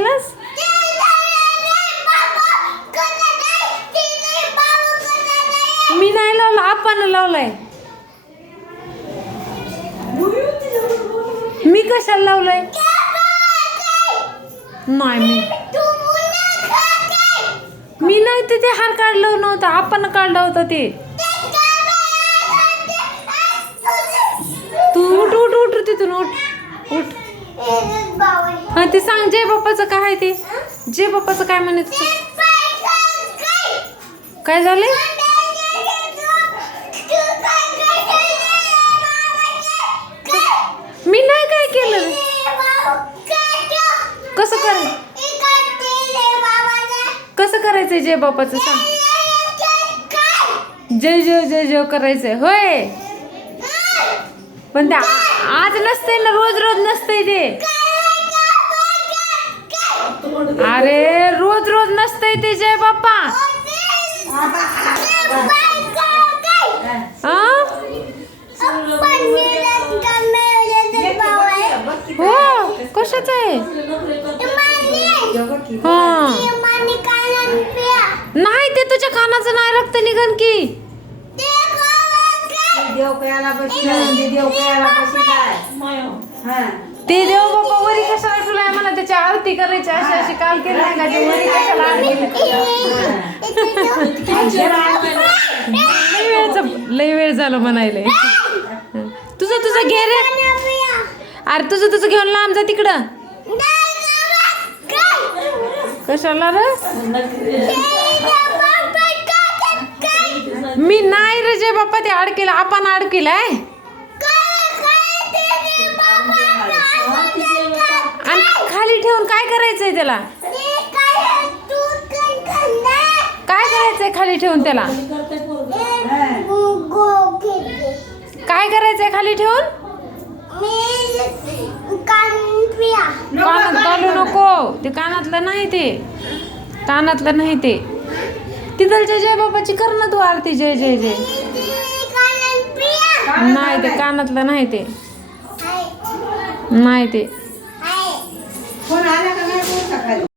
केलंस? मी नाही लावलं, आपण लावलंय. मी कशाला लावलंय? नाही मी नाही ते हार काढलं नव्हतं, आपण काढलं होतं ते. तू उठ उठ उठ तिथून उठ उठ. हा ते सांग, जय बाप्पाचं काय आहे ते? जय बाप्पाचं काय म्हणायचं? काय झालंय? मी नाही काय केलं. कसं करायचंय जय बाप्पाचं सांग. जय जय जय जय करायचंय होय. पण ते आज नसतंय ना, रोज रोज नसतंय ते. अरे रोज रोज नसतंय ते जय बाप्पा. हो कशाच आहे? हा नाही ते तुझ्या कानाचं नाही, रक्त निघन की. ते देव बाप्पा वरी कशाला तुला मला त्याची आरती करायची अशी अशी काल केली का? ते वरी कशाला लय वेळ झालं म्हणायला. तुझं घे रे. अरे तुझं घेऊन लांब जा तिकडं. कशाला रे? मी नाही रे जय बाप्पा, ते अडकेला आपण अडकेलाय. आणि खाली ठेवून काय करायचंय त्याला? काय करायचंय खाली ठेवून त्याला? काय करायचंय खाली ठेवून? कानात घालू नको, ते कानातलं नाही ते. कानातलं नाही ते. तिथलच्या जय बाबाची कर ना तू आरती. जय जय जय. नाही ते कानातलं नाही ते. नाही ते.